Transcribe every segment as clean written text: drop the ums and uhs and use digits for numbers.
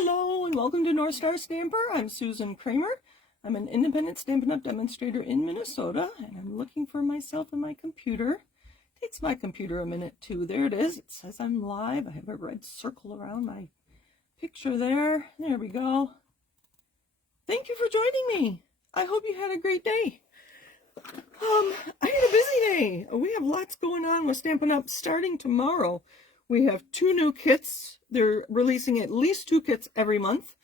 Hello and welcome to North Star Stamper. I'm Susan Kramer. I'm an independent Stampin' Up! Demonstrator in Minnesota, and I'm looking for myself in my computer. Takes my computer a minute too. There it is. It says I'm live. I have a red circle around my picture there. There we go. Thank you for joining me. I hope you had a great day. I had a busy day. We have lots going on with Stampin' Up! Starting tomorrow. We have 2 new kits. They're releasing at least 2 kits every month.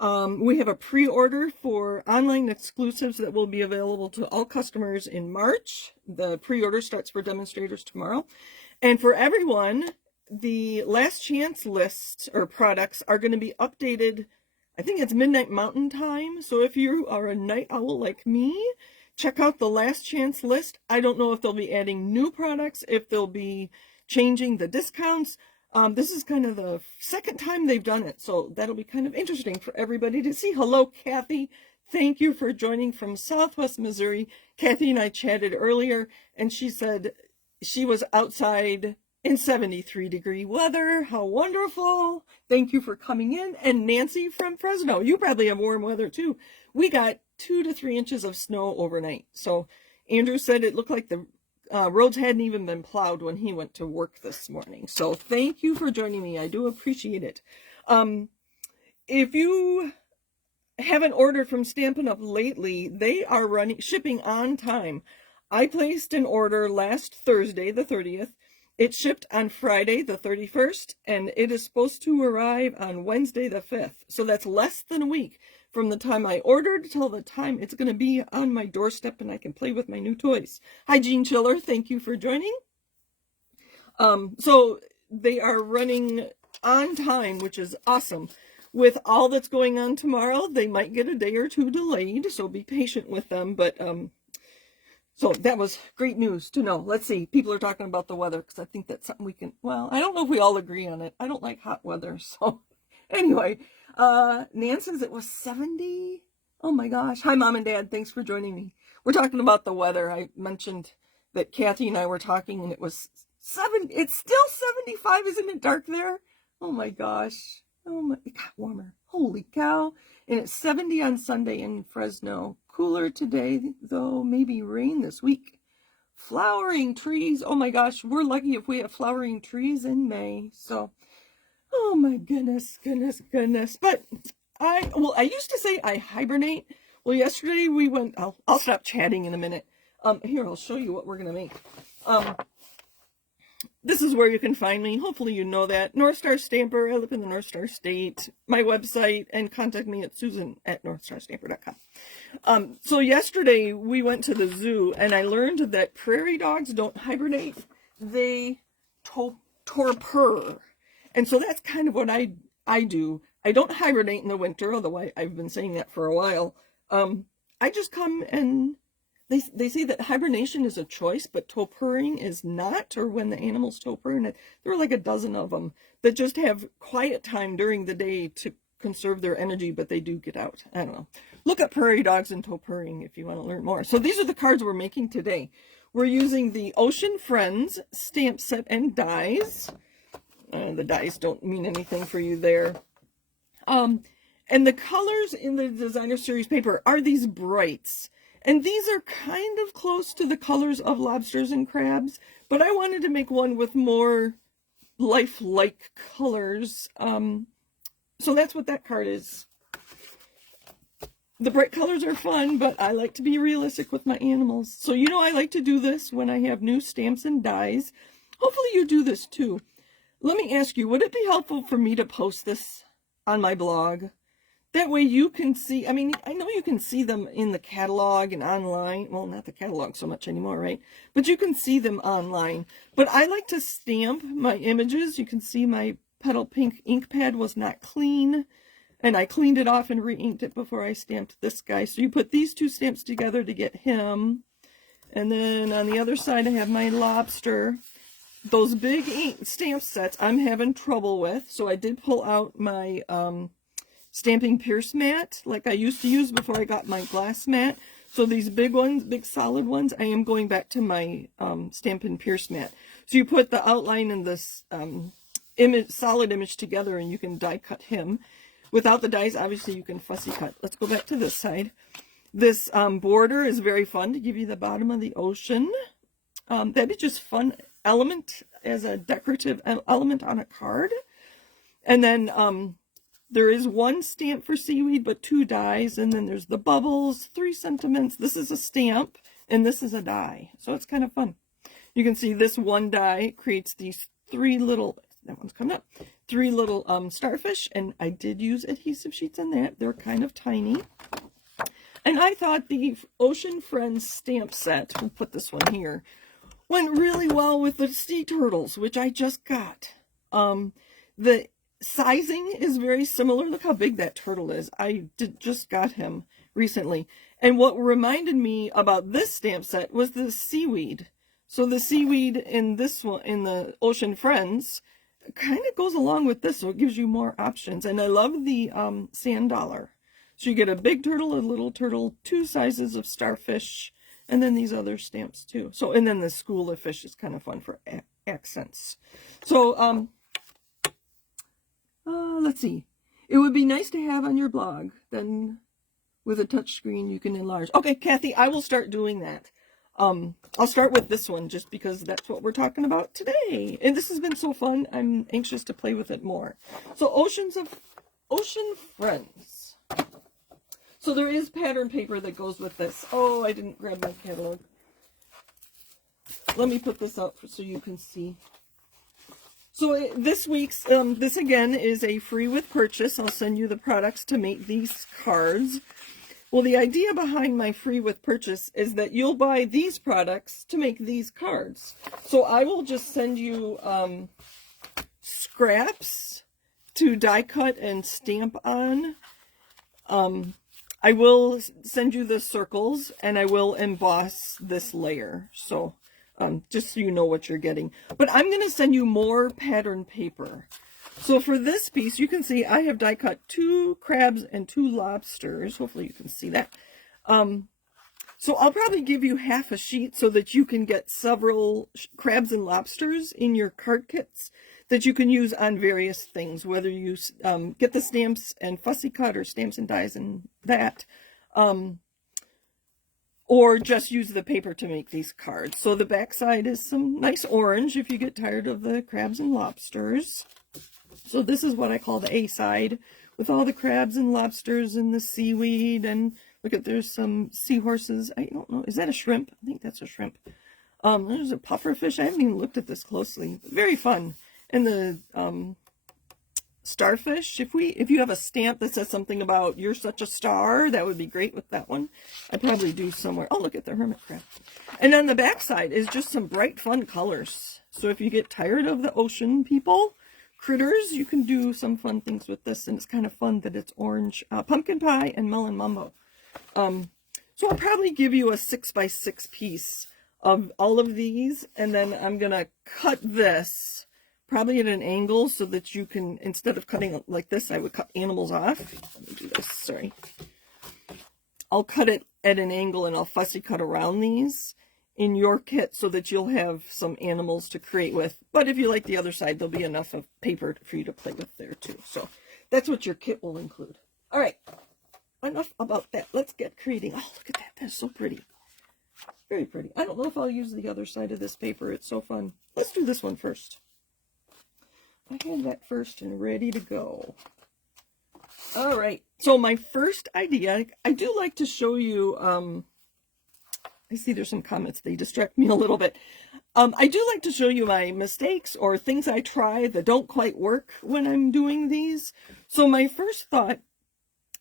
We have a pre-order for online exclusives that will be available to all customers in March. The pre-order starts for demonstrators tomorrow. And for everyone, the last chance lists or products are going to be updated. I think it's midnight Mountain Time. So if you are a night owl like me, check out the last chance list. I don't know if they'll be adding new products, if they'll be changing the discounts. This is kind of the second time they've done it, so that'll be kind of interesting for everybody to see. Hello, Kathy. Thank you for joining from Southwest Missouri. Kathy and I chatted earlier, and she said she was outside in 73-degree weather. How wonderful. Thank you for coming in. And Nancy from Fresno, you probably have warm weather too. We got 2 to 3 inches of snow overnight. So Andrew said it looked like the roads hadn't even been plowed when he went to work this morning. So thank you for joining me. I do appreciate it. If you haven't ordered from Stampin' Up! Lately, they are shipping on time. I placed an order last Thursday, the 30th. It shipped on Friday, the 31st, and it is supposed to arrive on Wednesday, the 5th. So that's less than a week from the time I ordered till the time it's going to be on my doorstep and I can play with my new toys. Hi, Jean Chiller. Thank you for joining. So they are running on time, which is awesome. With all that's going on tomorrow, they might get a day or 2 delayed, so be patient with them. But so that was great news to know. Let's see. People are talking about the weather because I think that's something we can, well, I don't know if we all agree on it. I don't like hot weather. So anyway, Nan says it was 70. Oh my gosh. Hi, Mom and Dad. Thanks for joining me. We're talking about the weather. I mentioned that Kathy and I were talking and it was 7. It's still 75. Isn't it dark there? Oh my gosh. Oh my, it got warmer. Holy cow. And it's 70 on Sunday in Fresno. Cooler today, though, maybe rain this week. Flowering trees. Oh my gosh. We're lucky if we have flowering trees in May. So, oh my goodness, goodness, goodness. But I used to say I hibernate. Well, yesterday we went, I'll stop chatting in a minute. Here, I'll show you what we're going to make. This is where you can find me. Hopefully you know that. North Star Stamper. I live in the North Star State. My website, and contact me at susan@northstarstamper.com. So yesterday we went to the zoo and I learned that prairie dogs don't hibernate. They torpor. And so that's kind of what I do. I don't hibernate in the winter, although I've been saying that for a while. I just come and they say that hibernation is a choice, but torporing is not, or when the animals torpor. And there are like a dozen of them that just have quiet time during the day to conserve their energy, but they do get out. I don't know. Look up prairie dogs and torporing if you want to learn more. So these are the cards we're making today. We're using the Ocean Friends stamp set and dies. The dies don't mean anything for you there. And the colors in the designer series paper are these brights. And these are kind of close to the colors of lobsters and crabs, but I wanted to make one with more lifelike colors. So that's what that card is. The bright colors are fun, but I like to be realistic with my animals. So you know I like to do this when I have new stamps and dies. Hopefully you do this too. Let me ask you, would it be helpful for me to post this on my blog? That way you can see, I mean, I know you can see them in the catalog and online. Well, not the catalog so much anymore, right? But you can see them online. But I like to stamp my images. You can see my Petal Pink ink pad was not clean. And I cleaned it off and re-inked it before I stamped this guy. So you put these 2 stamps together to get him. And then on the other side, I have my lobster. Those big ink stamp sets I'm having trouble with. So I did pull out my stamping Pierce mat like I used to use before I got my glass mat. So these big ones, big solid ones, I am going back to my Stampin' Pierce mat. So you put the outline and this solid image together and you can die cut him. Without the dies, obviously you can fussy cut. Let's go back to this side. This border is very fun to give you the bottom of the ocean. That'd be just fun element as a decorative element on a card. And then there is one stamp for seaweed, but 2 dies. And then there's the bubbles, 3 sentiments. This is a stamp, and this is a die. So it's kind of fun. You can see this one die creates these 3 little, that one's coming up, 3 little starfish. And I did use adhesive sheets in that. They're kind of tiny. And I thought the Ocean Friends stamp set, we'll put this one here, went really well with the sea turtles, which I just got. The sizing is very similar. Look how big that turtle is. I just got him recently. And what reminded me about this stamp set was the seaweed. So the seaweed in this one, in the Ocean Friends, kind of goes along with this, so it gives you more options. And I love the sand dollar. So you get a big turtle, a little turtle, 2 sizes of starfish, and then these other stamps too. So, and then the school of fish is kind of fun for accents. So, let's see. It would be nice to have on your blog. Then with a touch screen, you can enlarge. Okay, Kathy, I will start doing that. I'll start with this one just because that's what we're talking about today. And this has been so fun. I'm anxious to play with it more. So Ocean Friends. So there is pattern paper that goes with this. Oh, I didn't grab my catalog. Let me put this up so you can see. So this week's, this again is a free with purchase. I'll send you the products to make these cards. Well, the idea behind my free with purchase is that you'll buy these products to make these cards. So I will just send you scraps to die cut and stamp on. I will send you the circles, and I will emboss this layer. So just so you know what you're getting. But I'm going to send you more pattern paper. So for this piece, you can see I have die cut 2 crabs and 2 lobsters. Hopefully you can see that. So I'll probably give you half a sheet so that you can get several crabs and lobsters in your card kits that you can use on various things, whether you get the stamps and fussy cut or stamps and dies and that, or just use the paper to make these cards. So the back side is some nice orange if you get tired of the crabs and lobsters. So this is what I call the A side, with all the crabs and lobsters and the seaweed, and look at, there's some seahorses. I don't know, is that a shrimp? I think that's a shrimp. There's a pufferfish. I haven't even looked at this closely. Very fun. And the starfish, if you have a stamp that says something about "you're such a star," that would be great with that one. I probably do somewhere. Oh, look at the hermit crab. And on the back side is just some bright, fun colors. So if you get tired of the ocean people, critters, you can do some fun things with this. And it's kind of fun that it's orange, pumpkin pie, and melon mumbo. So I'll probably give you a 6x6 piece of all of these, and then I'm gonna cut this probably at an angle so that you can, instead of cutting it like this, I would cut animals off. Let me do this, sorry. I'll cut it at an angle and I'll fussy cut around these in your kit so that you'll have some animals to create with. But if you like the other side, there'll be enough of paper for you to play with there too. So that's what your kit will include. All right, enough about that. Let's get creating. Oh, look at that. That's so pretty. Very pretty. I don't know if I'll use the other side of this paper. It's so fun. Let's do this one first. I have that first and ready to go. All right. So my first idea, I do like to show you, I see there's some comments. They distract me a little bit. I do like to show you my mistakes or things I try that don't quite work when I'm doing these. So my first thought,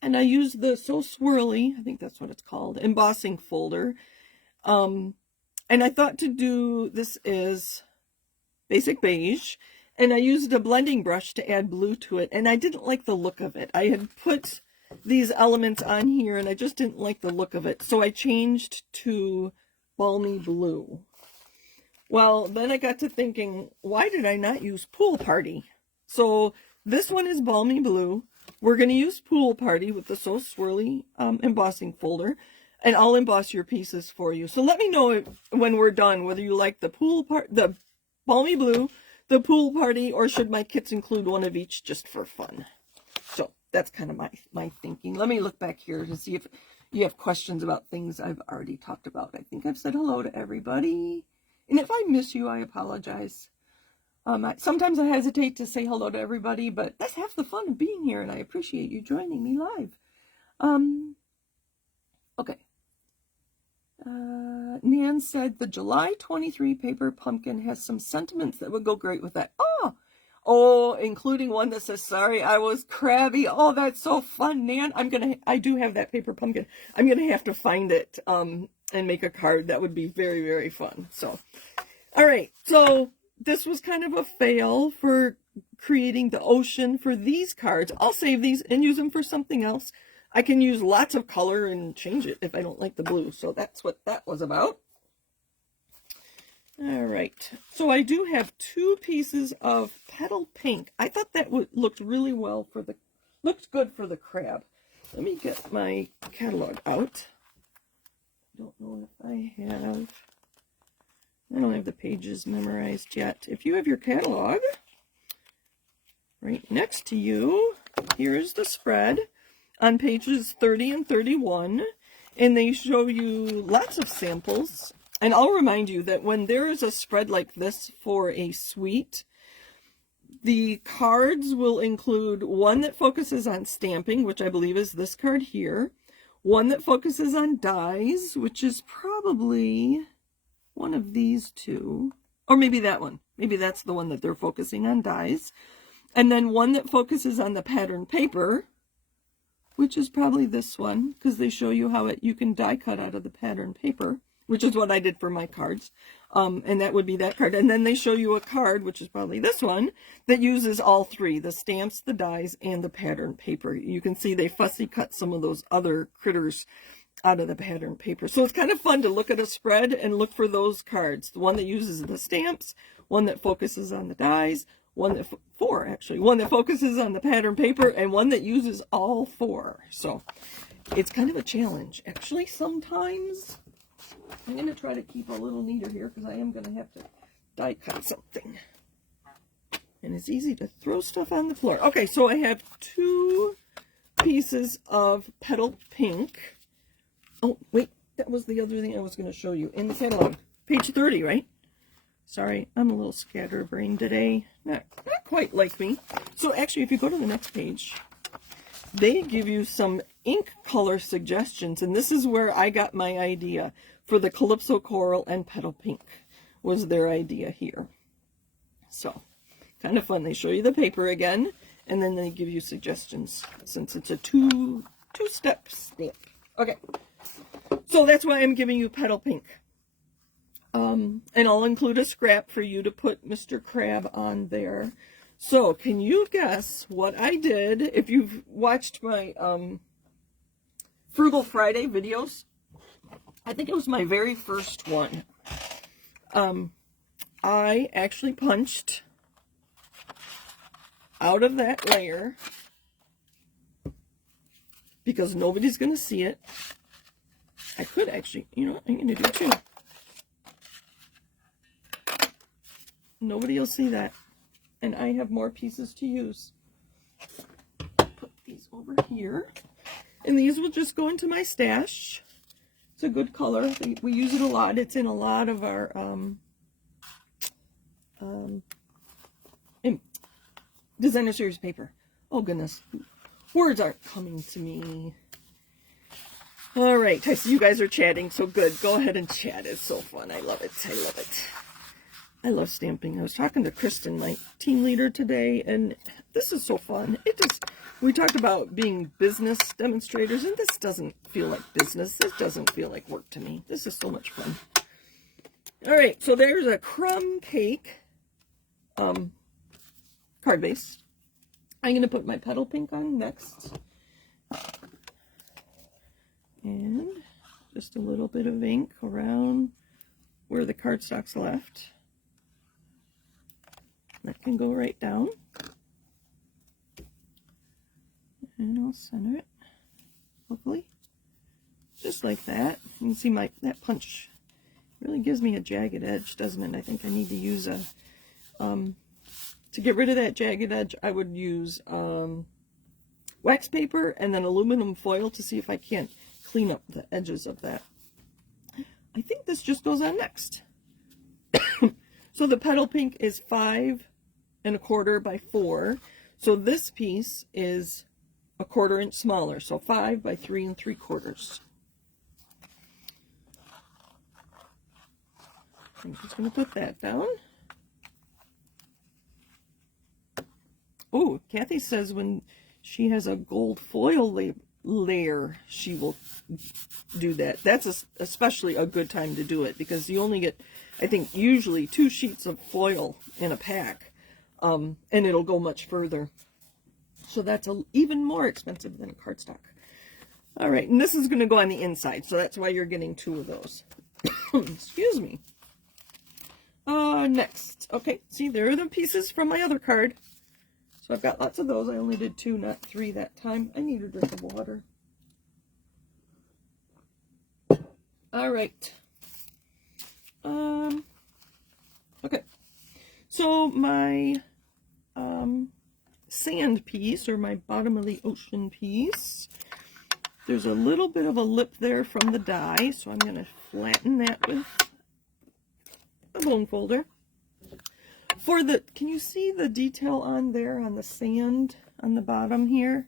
and I use the So Swirly, I think that's what it's called, embossing folder. And I thought to do, this is basic beige. And I used a blending brush to add blue to it, and I didn't like the look of it. I had put these elements on here, and I just didn't like the look of it. So I changed to Balmy Blue. Well, then I got to thinking, why did I not use Pool Party? So this one is Balmy Blue. We're going to use Pool Party with the So Swirly embossing folder, and I'll emboss your pieces for you. So let me know when we're done whether you like the Balmy Blue, the Pool Party, or should my kits include one of each just for fun. So that's kind of my thinking. Let me look back here to see if you have questions about things I've already talked about. I think I've said hello to everybody. And if I miss you, I apologize. Sometimes I hesitate to say hello to everybody, but that's half the fun of being here, and I appreciate you joining me live. Okay. Nan said the July 23 paper pumpkin has some sentiments that would go great with that. Oh, including one that says, sorry, I was crabby. Oh, that's so fun, Nan. I do have that paper pumpkin. I'm going to have to find it, and make a card. That would be very, very fun. So, all right. So this was kind of a fail for creating the ocean for these cards. I'll save these and use them for something else. I can use lots of color and change it if I don't like the blue. So that's what that was about. All right. So I do have 2 pieces of petal pink. I thought that looked really well for looked good for the crab. Let me get my catalog out. I don't know if I don't have the pages memorized yet. If you have your catalog right next to you, here is the spread on pages 30 and 31, and they show you lots of samples. And I'll remind you that when there is a spread like this for a suite, the cards will include one that focuses on stamping, which I believe is this card here, one that focuses on dies, which is probably one of these 2, or maybe that one. Maybe that's the one that they're focusing on, dies. And then one that focuses on the pattern paper, which is probably this one, because they show you how you can die cut out of the pattern paper, which is what I did for my cards. And that would be that card. And then they show you a card, which is probably this one, that uses all 3, the stamps, the dies, and the pattern paper. You can see they fussy cut some of those other critters out of the pattern paper. So it's kind of fun to look at a spread and look for those cards. The one that uses the stamps, one that focuses on the dies, one that focuses on the pattern paper, and one that uses all 4. So it's kind of a challenge. Actually, sometimes I'm going to try to keep a little neater here because I am going to have to die cut something. And it's easy to throw stuff on the floor. Okay, so I have 2 pieces of petal pink. Oh, wait, that was the other thing I was going to show you in the catalog. Page 30, right? Sorry, I'm a little scatterbrained today. Not quite like me. So actually, if you go to the next page, they give you some ink color suggestions. And this is where I got my idea for the Calypso Coral and Petal Pink, was their idea here. So, kind of fun. They show you the paper again, and then they give you suggestions, since it's a two-step stamp. Okay, so that's why I'm giving you Petal Pink. And I'll include a scrap for you to put Mr. Crab on there. So, can you guess what I did? If you've watched my Frugal Friday videos, I think it was my very first one. I actually punched out of that layer because nobody's going to see it. I could actually, you know what I'm going to do too. Nobody will see that. And I have more pieces to use. Put these over here. And these will just go into my stash. It's a good color. We use it a lot. It's in a lot of our designer series paper. Oh goodness. Words aren't coming to me. All right. I see you guys are chatting, so good. Go ahead and chat. It's so fun. I love it. I love it. I love stamping. I was talking to Kristen, my team leader, today, and this is so fun. We talked about being business demonstrators, and this doesn't feel like business. This doesn't feel like work to me. This is so much fun. All right, so there's a crumb cake card base. I'm going to put my petal pink on next. And just a little bit of ink around where the cardstock's left. That can go right down. And I'll center it, hopefully. Just like that. You can see that punch really gives me a jagged edge, doesn't it? I think I need to use a, to get rid of that jagged edge, I would use wax paper and then aluminum foil to see if I can't clean up the edges of that. I think this just goes on next. So the petal pink is 5 1/4 by 4. So this piece is 1/4 inch smaller. So 5 by 3 3/4. I'm just going to put that down. Oh, Kathy says when she has a gold foil layer, she will do that. That's especially a good time to do it because you only get, I think, usually 2 sheets of foil in a pack, and it'll go much further. So that's even more expensive than cardstock. All right, and this is going to go on the inside, so that's why you're getting 2 of those. Excuse me. Next. Okay, see, there are the pieces from my other card. So I've got lots of those. I only did 2, not 3 that time. I need a drink of water. All right. Okay. So my sand piece, or my bottom of the ocean piece, there's a little bit of a lip there from the die, so I'm going to flatten that with a bone folder. For the, can you see the detail on there on the sand on the bottom here?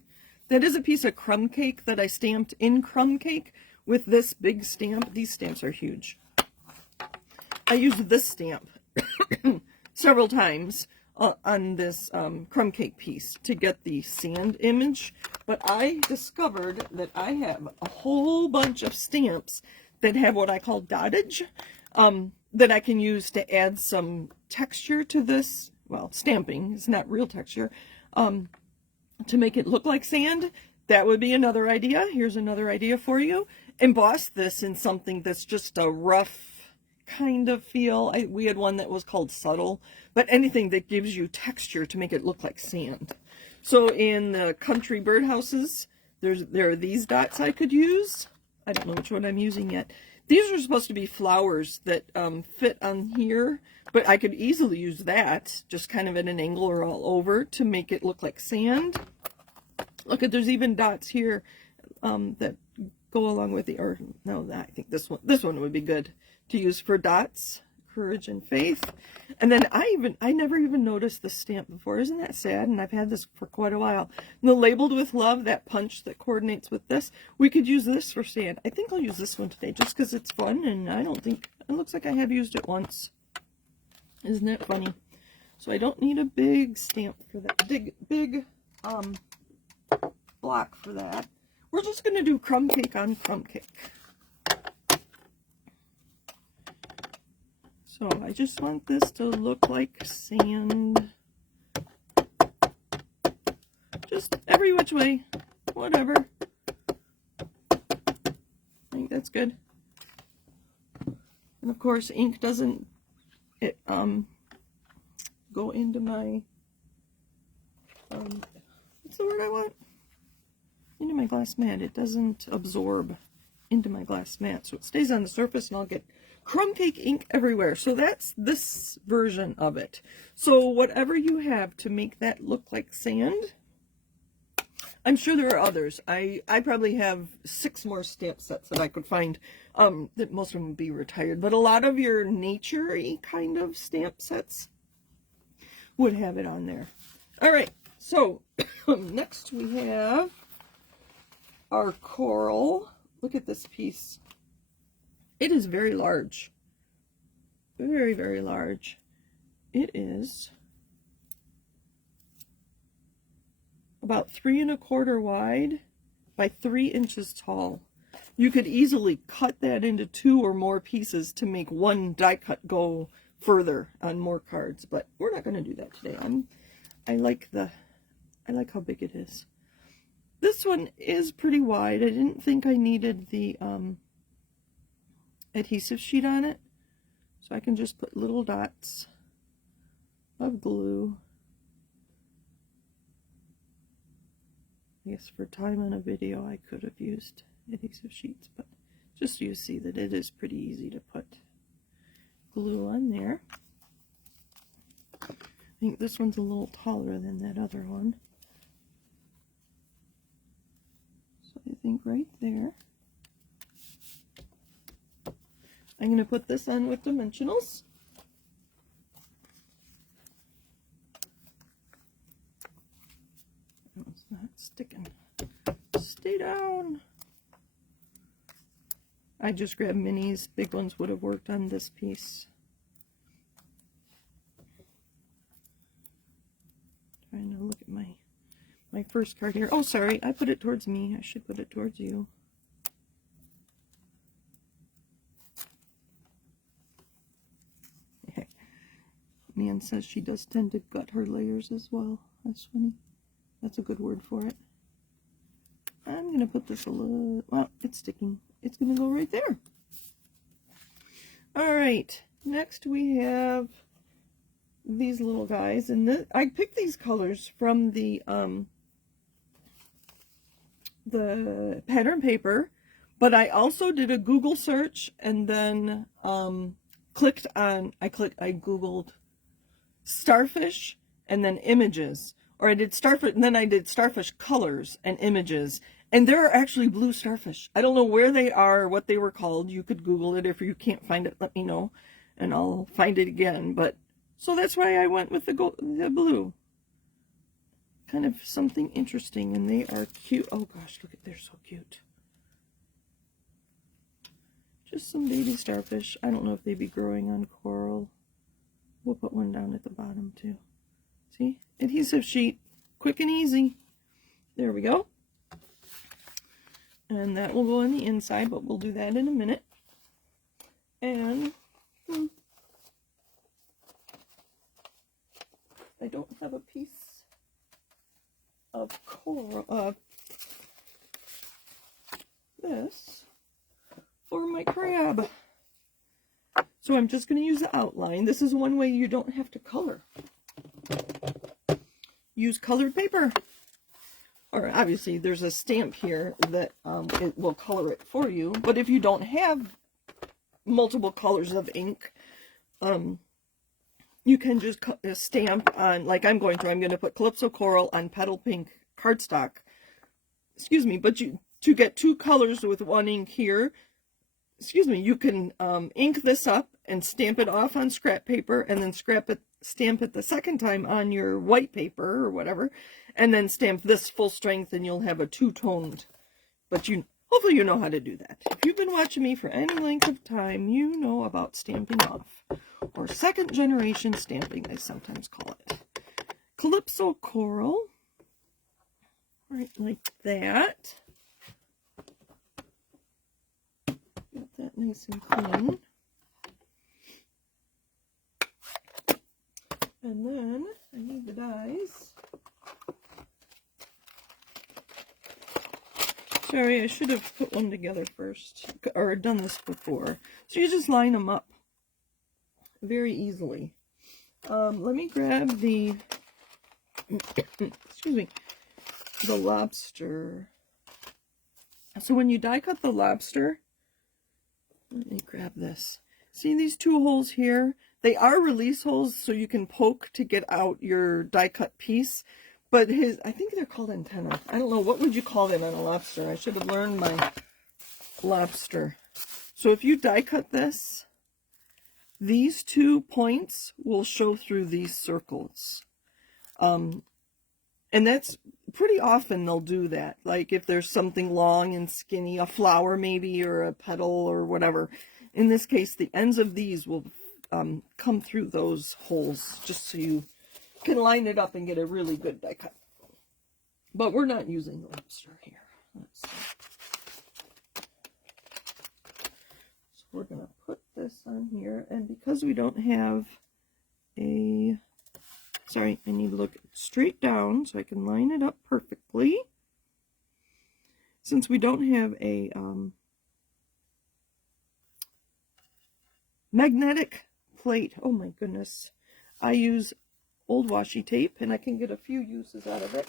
That is a piece of crumb cake that I stamped in crumb cake with this big stamp. These stamps are huge. I used this stamp several times on this crumb cake piece to get the sand image, but I discovered that I have a whole bunch of stamps that have what I call dottage, that I can use to add some texture to this. Well, stamping is not real texture, to make it look like sand. That would be another idea. Here's another idea for you. Emboss this in something that's just a rough kind of feel. We had one that was called subtle, but anything that gives you texture to make it look like sand. So in the country birdhouses, there are these dots I could use. I don't know which one I'm using yet. These are supposed to be flowers that fit on here, but I could easily use that, just kind of at an angle or all over, to make it look like sand. Look at, there's even dots here that go along with the, or no, I think this one would be good to use for dots, courage and faith. And then I never even noticed this stamp before. Isn't that sad? And I've had this for quite a while. And the labeled with love, that punch that coordinates with this, we could use this for sand. I think I'll use this one today just because it's fun, and I don't think, it looks like I have used it once. Isn't that funny? So I don't need a big stamp for that, big block for that. We're just going to do crumb cake on crumb cake. So I just want this to look like sand. Just every which way, whatever. I think that's good. And of course, ink doesn't go into my, what's the word I want? Into my glass mat. It doesn't absorb into my glass mat, so it stays on the surface, and I'll get crumb cake ink everywhere. So that's this version of it. So whatever you have to make that look like sand, I'm sure there are others. I probably have 6 more stamp sets that I could find, that most of them would be retired, but a lot of your nature-y kind of stamp sets would have it on there. All right, so next we have our coral. Look at this piece. It is very large. Very, very large. It is about 3 1/4 wide by 3 inches tall. You could easily cut that into 2 or more pieces to make one die cut go further on more cards, but we're not going to do that today. I like how big it is. This one is pretty wide. I didn't think I needed the adhesive sheet on it, so I can just put little dots of glue. I guess for time on a video I could have used adhesive sheets, but just so you see that it is pretty easy to put glue on there. I think this one's a little taller than that other one. So I think right there. I'm going to put this on with dimensionals. Oh, it's not sticking. Stay down. I just grabbed minis. Big ones would have worked on this piece. Trying to look at my first card here. Oh, sorry, I put it towards me. I should put it towards you. Nan says she does tend to gut her layers as well. That's funny. That's a good word for it. I'm going to put this a little... Well, it's sticking. It's going to go right there. All right. Next we have these little guys. And I picked these colors from the pattern paper. But I also did a Google search and then I Googled starfish and then images, or I did starfish and then I did starfish colors and images, and there are actually blue starfish. I don't know where they are or what they were called. You could Google it. If you can't find it, let me know and I'll find it again. But so that's why I went with the blue. Kind of something interesting, and they are cute. Oh gosh, look at, they're so cute. Just some baby starfish. I don't know if they'd be growing on coral. We'll put one down at the bottom too. See? Adhesive sheet. Quick and easy. There we go. And that will go on the inside, but we'll do that in a minute. And I don't have a piece of coral, this for my crab. So I'm just going to use the outline. This is one way you don't have to color. Use colored paper. Or obviously there's a stamp here that it will color it for you. But if you don't have multiple colors of ink, you can just stamp on, like I'm going to put Calypso Coral on Petal Pink cardstock. Excuse me, but to get two colors with one ink here, you can ink this up and stamp it off on scrap paper, and then stamp it the second time on your white paper or whatever, and then stamp this full strength, and you'll have a two-toned. But hopefully you know how to do that. If you've been watching me for any length of time, you know about stamping off, or second generation stamping, I sometimes call it. Calypso Coral, right like that. Get that nice and clean. And then I need the dies. Sorry, I should have put one together first, or done this before. So you just line them up very easily. Let me grab the, excuse me, the lobster. So when you die cut the lobster, let me grab this. See these two holes here? They are release holes, so you can poke to get out your die cut piece. But I think they're called antennae. I don't know, what would you call them on a lobster? I should have learned my lobster. So if you die cut this, these 2 points will show through these circles. And that's pretty often they'll do that. Like if there's something long and skinny, a flower maybe, or a petal or whatever. In this case, the ends of these will come through those holes, just so you can line it up and get a really good die cut. But we're not using the lobster here. Let's see. So we're going to put this on here, and because we don't have a... Sorry, I need to look straight down so I can line it up perfectly. Since we don't have a magnetic plate, oh my goodness, I use old washi tape, and I can get a few uses out of it.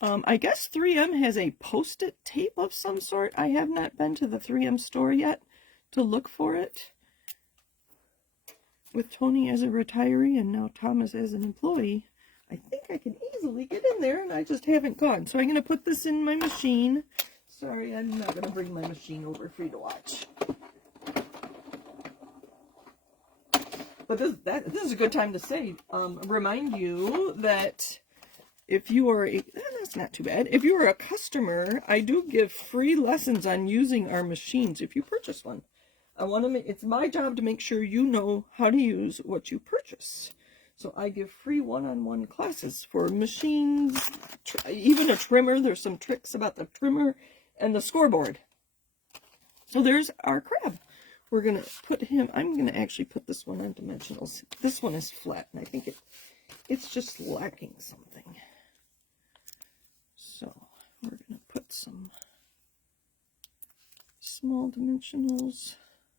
I guess 3M has a post-it tape of some sort. I have not been to the 3M store yet to look for it. With Tony as a retiree and now Thomas as an employee, I think I can easily get in there, and I just haven't gone. So I'm going to put this in my machine. Sorry, I'm not going to bring my machine over for you to watch. But this is a good time to say, remind you that if you are that's not too bad. If you are a customer, I do give free lessons on using our machines if you purchase one. It's my job to make sure you know how to use what you purchase. So I give free one-on-one classes for machines, even a trimmer. There's some tricks about the trimmer and the scoreboard. So there's our crab. We're going to put him, I'm going to actually put this one on dimensionals. This one is flat, and I think it's just lacking something. So we're going to put some small dimensionals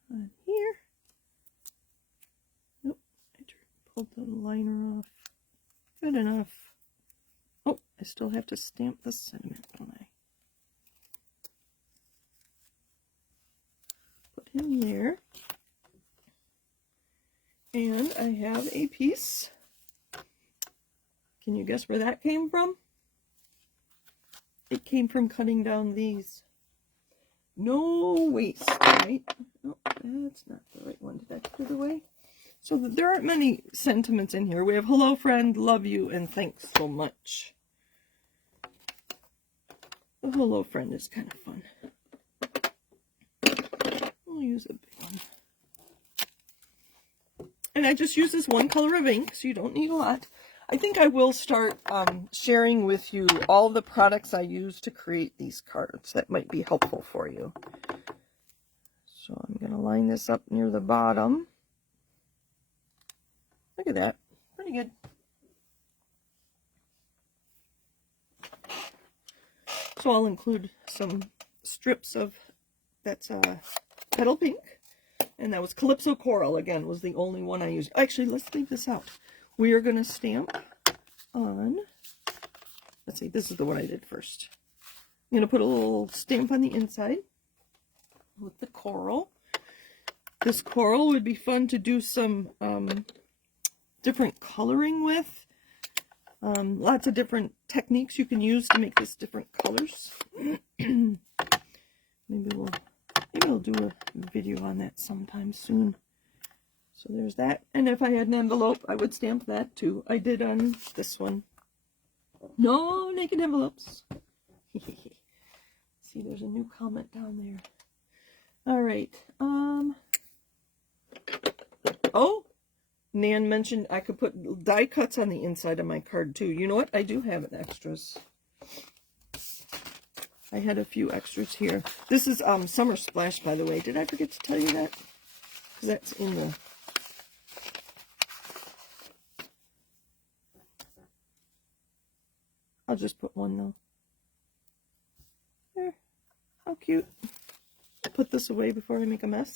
on here. Nope, I pulled the liner off. Good enough. Oh, I still have to stamp the sentiment, don't I? In there, and I have a piece. Can you guess where that came from? It came from cutting down these. No waste, right? Oh, that's not the right one. Did I put it away? So there aren't many sentiments in here. We have hello friend, love you, and thanks so much. The hello friend is kind of fun. I'll use a big one. And I just use this one color of ink, so you don't need a lot. I think I will start sharing with you all the products I use to create these cards. That might be helpful for you. So I'm going to line this up near the bottom. Look at that. Pretty good. So I'll include some strips of, that's Petal Pink, and that was Calypso Coral. Again, was the only one I used. Actually, let's leave this out. We are going to stamp on, let's see, this is the one I did first. I'm going to put a little stamp on the inside with the coral. This coral would be fun to do some different coloring with. Lots of different techniques you can use to make this different colors. Maybe I'll do a video on that sometime soon. So there's that. And if I had an envelope, I would stamp that too. I did on this one. No naked envelopes. See, there's a new comment down there. All right. Oh, Nan mentioned I could put die cuts on the inside of my card too. You know what? I do have extras. I had a few extras here. This is Summer Splash, by the way. Did I forget to tell you that? Because that's in the... I'll just put one, though. There. How cute. I'll put this away before I make a mess.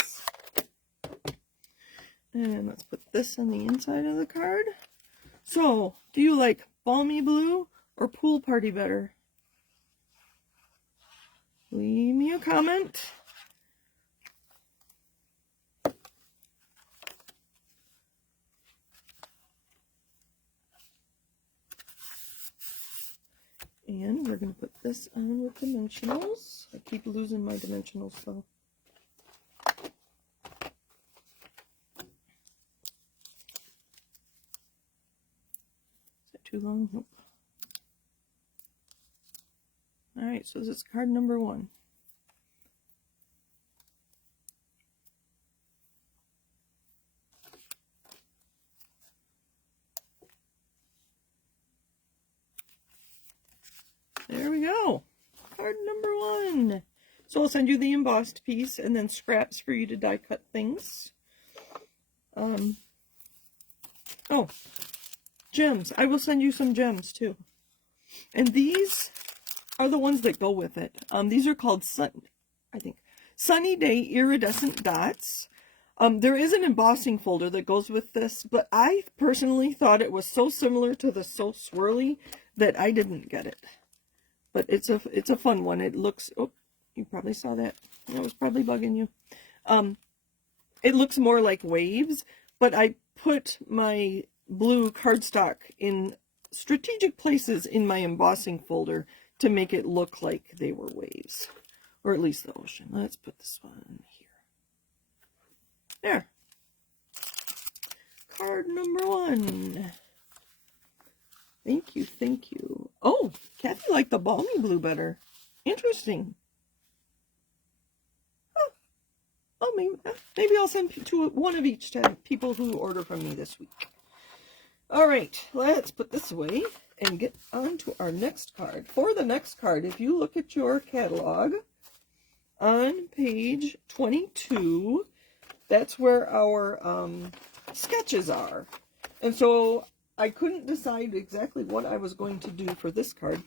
And let's put this on the inside of the card. So, do you like Balmy Blue or Pool Party better? Leave me a comment. And we're going to put this on with dimensionals. I keep losing my dimensionals though. Is that too long? Nope. Alright, so this is card number 1. There we go. Card number 1. So I'll send you the embossed piece and then scraps for you to die cut things. Oh, gems. I will send you some gems too. And these are the ones that go with it. These are called Sunny Day Iridescent Dots. There is an embossing folder that goes with this, but I personally thought it was so similar to the So Swirly that I didn't get it. But it's a fun one. It looks, oh, you probably saw that. That was probably bugging you. It looks more like waves, but I put my blue cardstock in strategic places in my embossing folder to make it look like they were waves, or at least the ocean. Let's put this one here. There. Card number 1. Thank you, thank you. Oh, Kathy liked the balmy blue better. Interesting. Huh. Oh, maybe I'll send one of each to people who order from me this week. All right, let's put this away and get on to our next card. For the next card, if you look at your catalog on page 22, that's where our sketches are. And so I couldn't decide exactly what I was going to do for this card,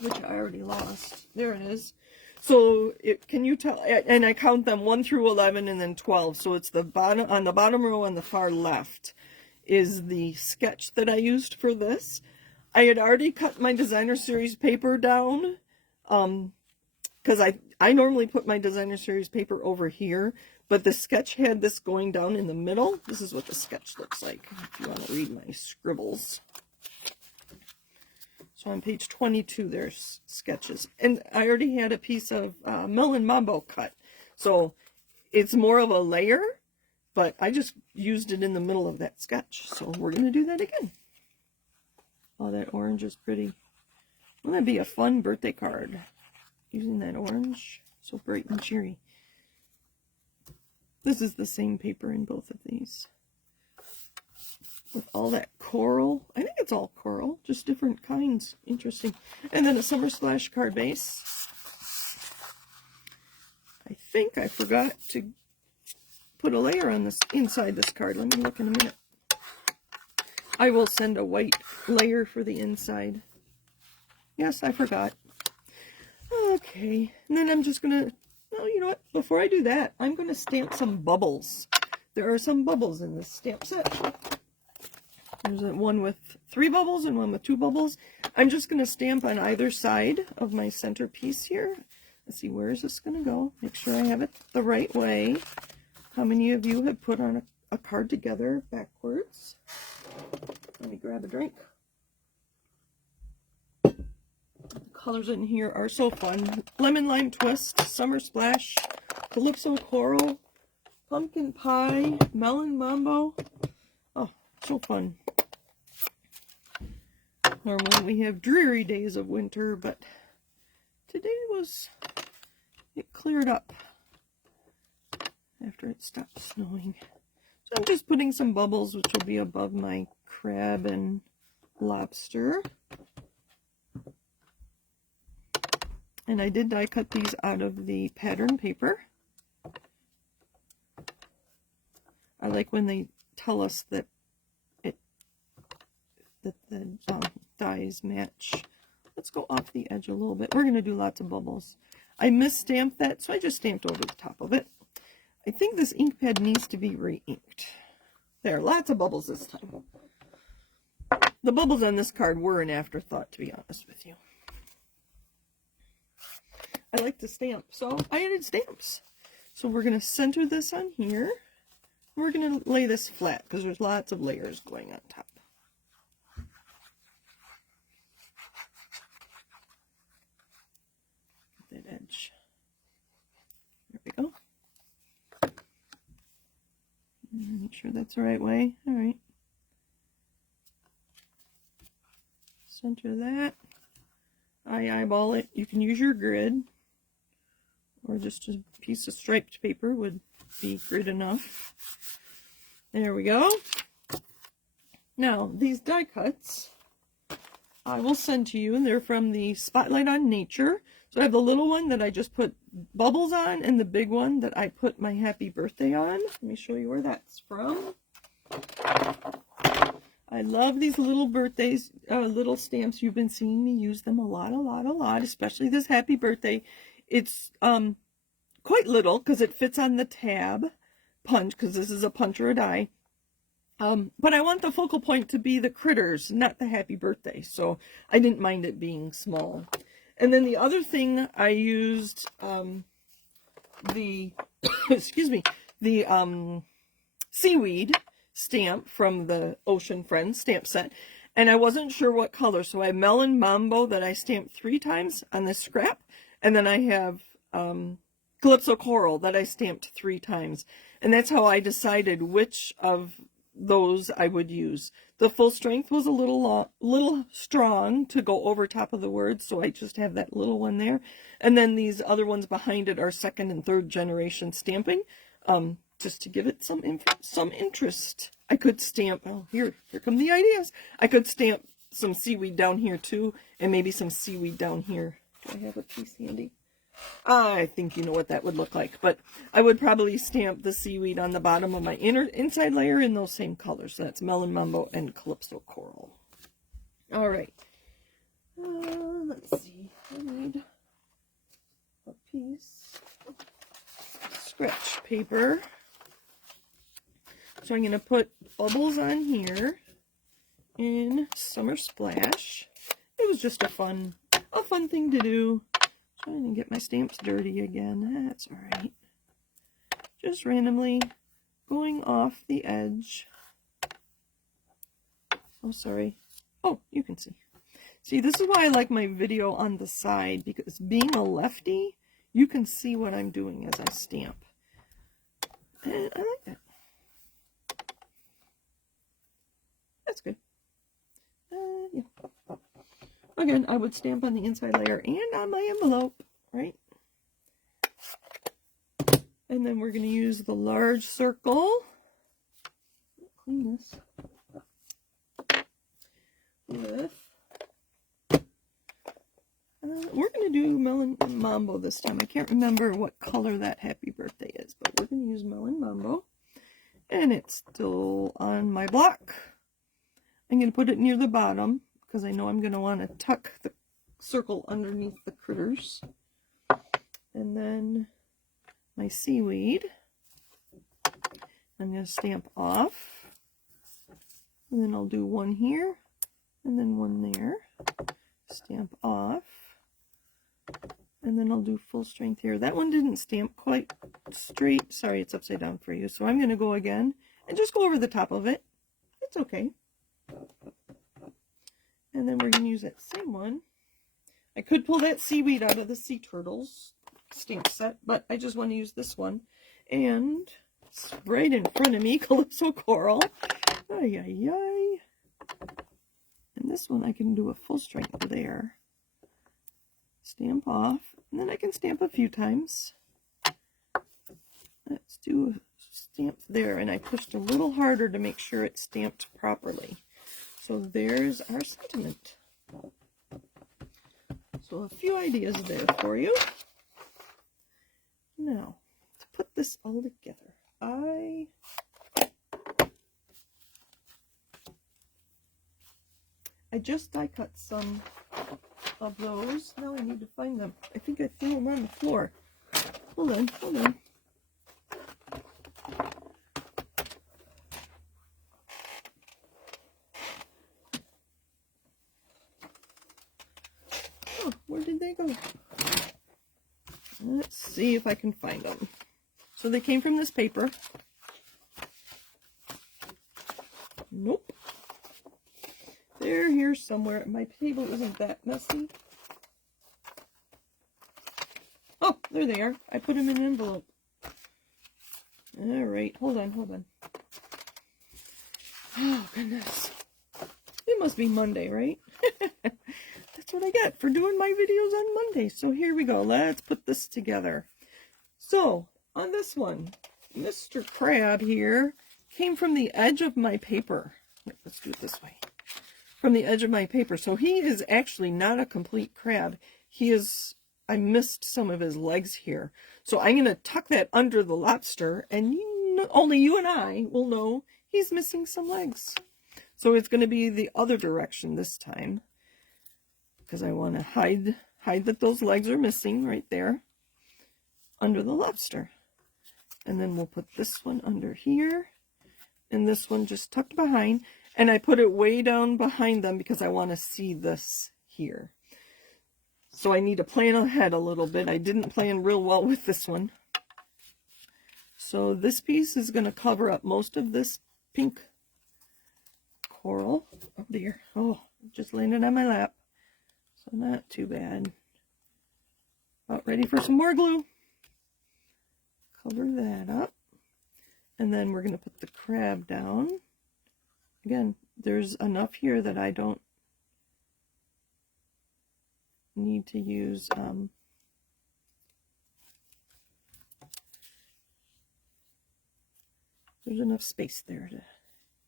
which I already lost. There it is. So can you tell? And I count them 1 through 11 and then 12. So it's the bottom, on the bottom row on the far left is the sketch that I used for this. I had already cut my designer series paper down because I normally put my designer series paper over here, but the sketch had this going down in the middle. This is what the sketch looks like, if you want to read my scribbles. So on page 22, there's sketches. And I already had a piece of melon mambo cut. So it's more of a layer, but I just used it in the middle of that sketch. So we're going to do that again. Oh, that orange is pretty. Wouldn't that be a fun birthday card? Using that orange. So bright and cheery. This is the same paper in both of these. With all that coral. I think it's all coral, just different kinds. Interesting. And then a Summer Splash card base. I think I forgot to put a layer on this inside this card. Let me look in a minute. I will send a white layer for the inside. Yes, I forgot. Okay. And then I'm just going to, oh, you know what? Before I do that, I'm going to stamp some bubbles. There are some bubbles in this stamp set. There's one with 3 bubbles and one with 2 bubbles. I'm just going to stamp on either side of my centerpiece here. Let's see, where is this going to go? Make sure I have it the right way. How many of you have put on a card together backwards? Let me grab a drink. The colors in here are so fun. Lemon Lime Twist, Summer Splash, Calypso Coral, Pumpkin Pie, Melon Mambo. Oh, so fun. Normally we have dreary days of winter, but today it cleared up after it stopped snowing. So I'm just putting some bubbles, which will be above my crab and lobster. And I did die cut these out of the pattern paper. I like when they tell us that the dies match. Let's go off the edge a little bit. We're going to do lots of bubbles. I misstamped that, so I just stamped over the top of it. I think this ink pad needs to be re-inked. There, lots of bubbles this time. The bubbles on this card were an afterthought, to be honest with you. I like to stamp, so I added stamps. So we're going to center this on here. We're going to lay this flat because there's lots of layers going on top. That edge. There we go. Make sure that's the right way. All right. Center that. I eyeball it. You can use your grid, or just a piece of striped paper would be grid enough. There we go. Now, these die cuts I will send to you, and they're from the Spotlight on Nature. So I have the little one that I just put bubbles on, and the big one that I put my happy birthday on. Let me show you where that's from. I love these little birthdays, little stamps. You've been seeing me use them a lot, especially this happy birthday. It's quite little because it fits on the tab punch, because this is a punch or a die. But I want the focal point to be the critters, not the happy birthday. So I didn't mind it being small. And then the other thing I used, excuse me, the seaweed stamp from the Ocean Friends stamp set. And I wasn't sure what color, so I have Melon Mambo that I stamped 3 times on this scrap, and then I have Calypso Coral that I stamped 3 times. And that's how I decided which of those I would use. The full strength was a little strong to go over top of the words, so I just have that little one there. And then these other ones behind it are 2nd and 3rd generation stamping, just to give it some interest. I could stamp, oh, here come the ideas. I could stamp some seaweed down here too, and maybe some seaweed down here. Do I have a piece handy? I think you know what that would look like, but I would probably stamp the seaweed on the bottom of my inside layer in those same colors. So that's Melon Mambo and Calypso Coral. All right. Let's see. I need a piece of scratch paper. So I'm going to put bubbles on here in Summer Splash. It was just a fun thing to do. Trying to get my stamps dirty again. That's all right. Just randomly going off the edge. Oh, sorry. Oh, you can see. See, this is why I like my video on the side, because being a lefty, you can see what I'm doing as I stamp. And I like that. That's good. Yeah. Again, I would stamp on the inside layer and on my envelope, right? And then we're going to use the large circle. Clean this. With, we're going to do Melon Mambo this time. I can't remember what color that happy birthday is, but we're going to use Melon Mambo. And it's still on my block. I'm going to put it near the bottom, because I know I'm going to want to tuck the circle underneath the critters. And then my seaweed, I'm going to stamp off. And then I'll do one here, and then one there. Stamp off. And then I'll do full strength here. That one didn't stamp quite straight. Sorry, it's upside down for you. So I'm going to go again and just go over the top of it. It's okay. And then we're going to use that same one. I could pull that seaweed out of the sea turtles stamp set, but I just want to use this one. And it's right in front of me, Calypso Coral. Ay, ay, ay. And this one I can do a full strength there. Stamp off, and then I can stamp a few times. Let's do a stamp there, and I pushed a little harder to make sure it's stamped properly. So there's our sentiment. So a few ideas there for you. Now, to put this all together, I just die cut some of those. Now I need to find them. I think I threw them on the floor. Hold on, hold on. Oh, where did they go? Let's see if I can find them. So they came from this paper. Nope. They're here somewhere. My table isn't that messy. Oh, there they are. I put them in an envelope. All right, hold on, hold on. Oh, goodness. It must be Monday, right? That's what I get for doing my videos on Monday. So here we go. Let's put this together. So, on this one, Mr. Crab here came from the edge of my paper. Let's do it this way. From the edge of my paper. So he is actually not a complete crab. He is, I missed some of his legs here. So I'm going to tuck that under the lobster, and only you and I will know he's missing some legs. So it's going to be the other direction this time, because I want to hide that those legs are missing right there under the lobster. And then we'll put this one under here, and this one just tucked behind. And I put it way down behind them because I want to see this here. So I need to plan ahead a little bit. I didn't plan real well with this one. So this piece is going to cover up most of this pink Coral. Oh dear. Oh, it just landed on my lap. So not too bad. About ready for some more glue. Cover that up. And then we're going to put the crab down. Again, there's enough here that I don't need to use there's enough space there to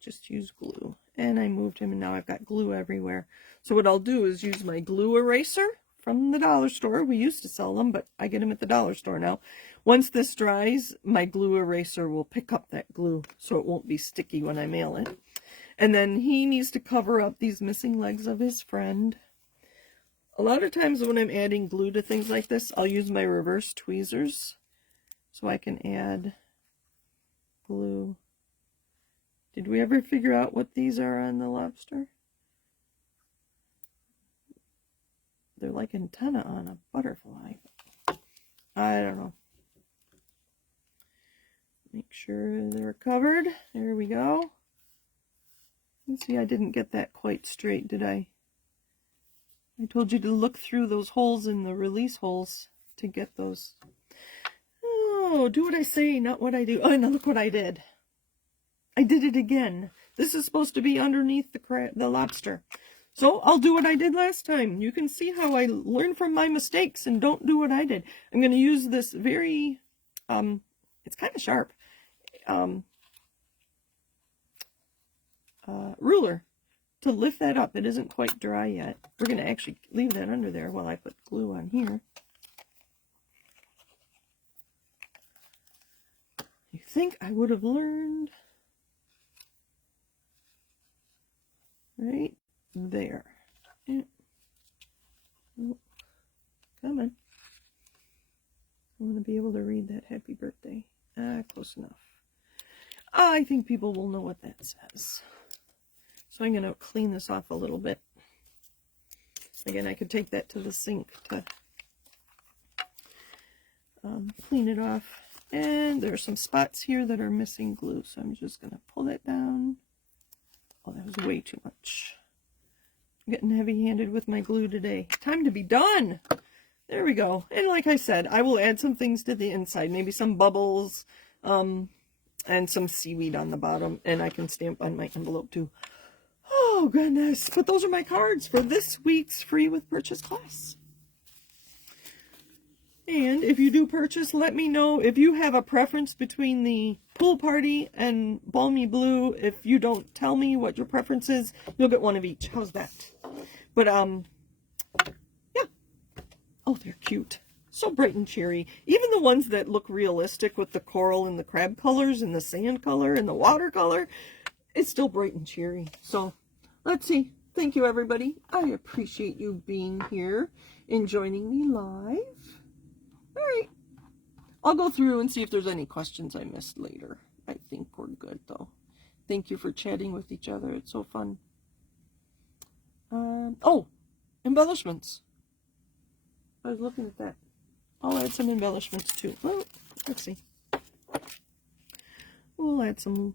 just use glue. And I moved him and now I've got glue everywhere. So what I'll do is use my glue eraser from the dollar store. We used to sell them, but I get them at the dollar store now. Once this dries, my glue eraser will pick up that glue so it won't be sticky when I mail it. And then he needs to cover up these missing legs of his friend. A lot of times when I'm adding glue to things like this, I'll use my reverse tweezers so I can add glue. Did we ever figure out what these are on the lobster? They're like antenna on a butterfly. I don't know. Make sure they're covered. There we go. Let's see, I didn't get that quite straight, did I? I told you to look through those holes in the release holes to get those. Oh, do what I say, not what I do. Oh, now look what I did. I did it again. This is supposed to be underneath the lobster. So I'll do what I did last time. You can see how I learn from my mistakes and don't do what I did. I'm going to use this very, it's kind of sharp, ruler to lift that up. It isn't quite dry yet. We're going to actually leave that under there while I put glue on here. You think I would have learned right there. Yeah. Oh, come on. I want to be able to read that happy birthday. Close enough. I think people will know what that says. So I'm going to clean this off a little bit. Again, I could take that to the sink to clean it off. And there are some spots here that are missing glue, so I'm just going to pull that down. Oh, that was way too much. I'm getting heavy-handed with my glue today. Time to be done! There we go. And like I said, I will add some things to the inside. Maybe some bubbles and some seaweed on the bottom. And I can stamp on my envelope too. Oh, goodness. But those are my cards for this week's Free with Purchase class. And if you do purchase, let me know if you have a preference between the Pool Party and Balmy Blue. If you don't tell me what your preference is, you'll get one of each. How's that? But, yeah. Oh, they're cute. So bright and cheery. Even the ones that look realistic with the coral and the crab colors and the sand color and the watercolor, it's still bright and cheery. So, let's see. Thank you, everybody. I appreciate you being here and joining me live. All right. I'll go through and see if there's any questions I missed later. I think we're good, though. Thank you for chatting with each other. It's so fun. Oh, embellishments. I was looking at that. I'll add some embellishments, too. Well, let's see. We'll add some.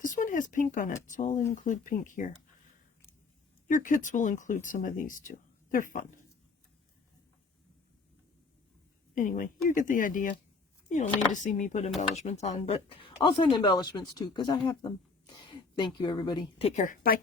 This one has pink on it, so I'll include pink here. Your kits will include some of these, too. They're fun. Anyway, you get the idea. You don't need to see me put embellishments on, but I'll send embellishments too, because I have them. Thank you, everybody. Take care. Bye.